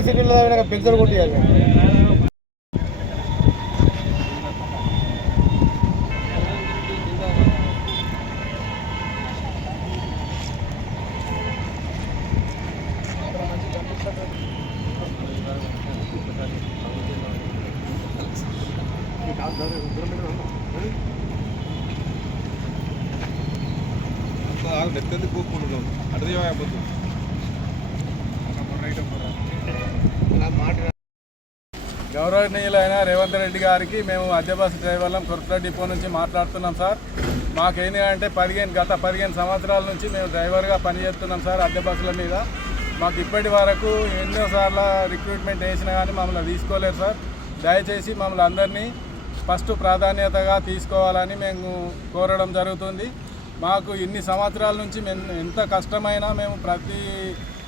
బాగా పిక్చర్ కొట్టియాలి నెత్తెందుకు కూకుంటున్నాం అడిగి అయిపోతుంది గౌరవనీయులైన రేవంత్ రెడ్డి గారికి మేము అద్దె బస్సు డ్రైవర్లం కొరత డిపో నుంచి మాట్లాడుతున్నాం సార్. మాకేంది అంటే పదిహేను గత పదిహేను సంవత్సరాల నుంచి మేము డ్రైవర్గా పనిచేస్తున్నాం సార్ అద్దె బస్సుల మీద. మాకు ఇప్పటి వరకు ఎన్నోసార్లు రిక్రూట్మెంట్ వేసినా కానీ మమ్మల్ని తీసుకోలేరు సార్. దయచేసి మమ్మల్ని అందరినీ ఫస్ట్ ప్రాధాన్యతగా తీసుకోవాలని మేము కోరడం జరుగుతుంది. మాకు ఇన్ని సంవత్సరాల నుంచి మేము ఎంత కష్టమైనా మేము ప్రతి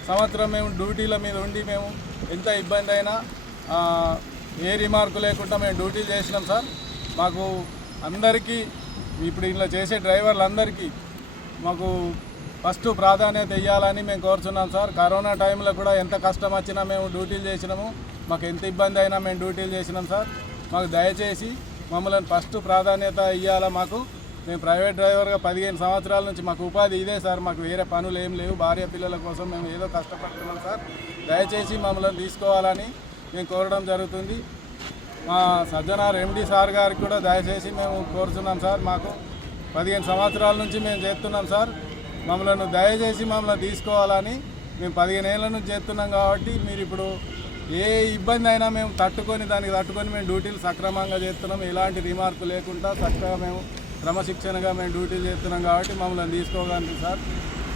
సంవత్సరం మేము డ్యూటీల మీద ఉండి మేము ఎంత ఇబ్బంది అయినా ఏ రిమార్కు లేకుండా మేము డ్యూటీలు చేసినాం సార్. మాకు అందరికీ ఇప్పుడు ఇలా చేసే డ్రైవర్లందరికీ మాకు ఫస్ట్ ప్రాధాన్యత ఇవ్వాలని మేము కోరుచున్నాం సార్. కరోనా టైంలో కూడా ఎంత కష్టం వచ్చినా మేము డ్యూటీలు చేసినాము. మాకు ఎంత ఇబ్బంది అయినా మేము డ్యూటీలు చేసినాం సార్. మాకు దయచేసి మమ్మల్ని ఫస్ట్ ప్రాధాన్యత ఇవ్వాలా మాకు. మేము ప్రైవేట్ డ్రైవర్గా పదిహేను సంవత్సరాల నుంచి మాకు ఉపాధి ఇదే సార్. మాకు వేరే పనులు ఏం లేవు. భార్య పిల్లల కోసం మేము ఏదో కష్టపడుతున్నాం సార్. దయచేసి మమ్మల్ని తీసుకోవాలని మేము కోరడం జరుగుతుంది. మా సజ్జనార్ ఎండి సార్ గారికి కూడా దయచేసి మేము కోరుతున్నాం సార్. మాకు పదిహేను సంవత్సరాల నుంచి మేము చేస్తున్నాం సార్. మమ్మల్ని దయచేసి మమ్మల్ని తీసుకోవాలని మేము పదిహేను ఏళ్ళ నుంచి చేస్తున్నాం కాబట్టి మీరు ఇప్పుడు ఏ ఇబ్బంది అయినా మేము తట్టుకొని దానికి తట్టుకొని మేము డ్యూటీలు సక్రమంగా చేస్తున్నాం. ఎలాంటి రిమార్కు లేకుండా చక్కగా మేము క్రమశిక్షణగా మేము డ్యూటీలు చేస్తున్నాం కాబట్టి మమ్మల్ని తీసుకోగలం సార్.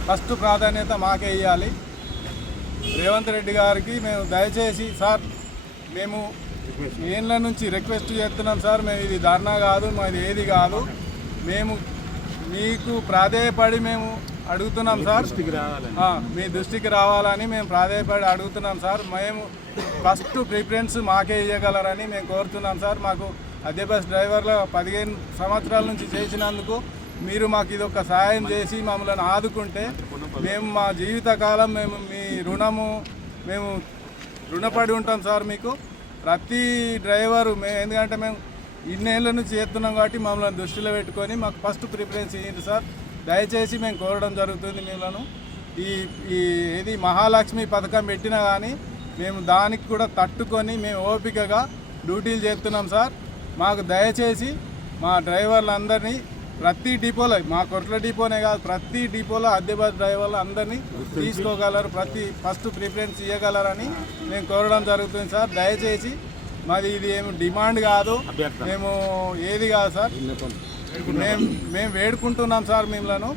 ఫస్ట్ ప్రాధాన్యత మాకే ఇవ్వాలి రేవంత్ రెడ్డి గారికి మేము దయచేసి సార్ మేము ఏండ్ల నుంచి రిక్వెస్ట్ చేస్తున్నాం సార్ మేము ఇది ధర్నా కాదు మాది ఏది కాదు. మేము మీకు ప్రాధేయపడి మేము అడుగుతున్నాం సార్. మీ దృష్టికి రావాలని. మేము ప్రాధేయపడి అడుగుతున్నాం సార్. మేము ఫస్ట్ ప్రిఫరెన్స్ మాకే ఇవ్వగలరని మేము కోరుతున్నాం సార్. మాకు అదే బస్ డ్రైవర్ల పదిహేను సంవత్సరాల నుంచి చేసినందుకు మీరు మాకు ఇది ఒక సహాయం చేసి మమ్మల్ని ఆదుకుంటే మేము మా జీవితకాలం మేము మీ రుణము మేము రుణపడి ఉంటాం సార్ మీకు. ప్రతి డ్రైవరు మేము ఎందుకంటే మేము ఇన్నేళ్ళ నుంచి చేస్తున్నాం కాబట్టి మమ్మల్ని దృష్టిలో పెట్టుకొని మాకు ఫస్ట్ ప్రిఫరెన్స్ ఇవ్వండి సార్. దయచేసి మేము కోరడం జరుగుతుంది మిమ్మల్ని ఈ ఈ ఏది మహాలక్ష్మి పథకం పెట్టినా కానీ మేము దానికి కూడా తట్టుకొని మేము ఓపికగా డ్యూటీలు చేస్తున్నాం సార్. మాకు దయచేసి మా డ్రైవర్లందరినీ ప్రతి డిపోలో మా కొట్ల డిపోనే కాదు ప్రతి డిపోలో అద్దె బస్ డ్రైవర్లు అందరినీ తీసుకోగలరు. ప్రతి ఫస్ట్ ప్రిఫరెన్స్ ఇవ్వగలరని మేము కోరడం జరుగుతుంది సార్. దయచేసి మాది ఇది ఏమి డిమాండ్ కాదు. మేము ఏది కాదు సార్. మేము మేము వేడుకుంటున్నాం సార్ మిమ్మల్ని.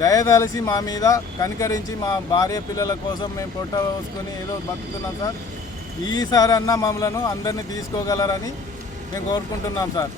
దయదలిసి మా మీద కనికరించి మా భార్య పిల్లల కోసం మేము పొట్ట పోసుకొని ఏదో బతుకుతున్నాం సార్. ఈసారి అన్న మమ్మల్ని అందరినీ తీసుకోగలరని మేము కోరుకుంటున్నాం సార్.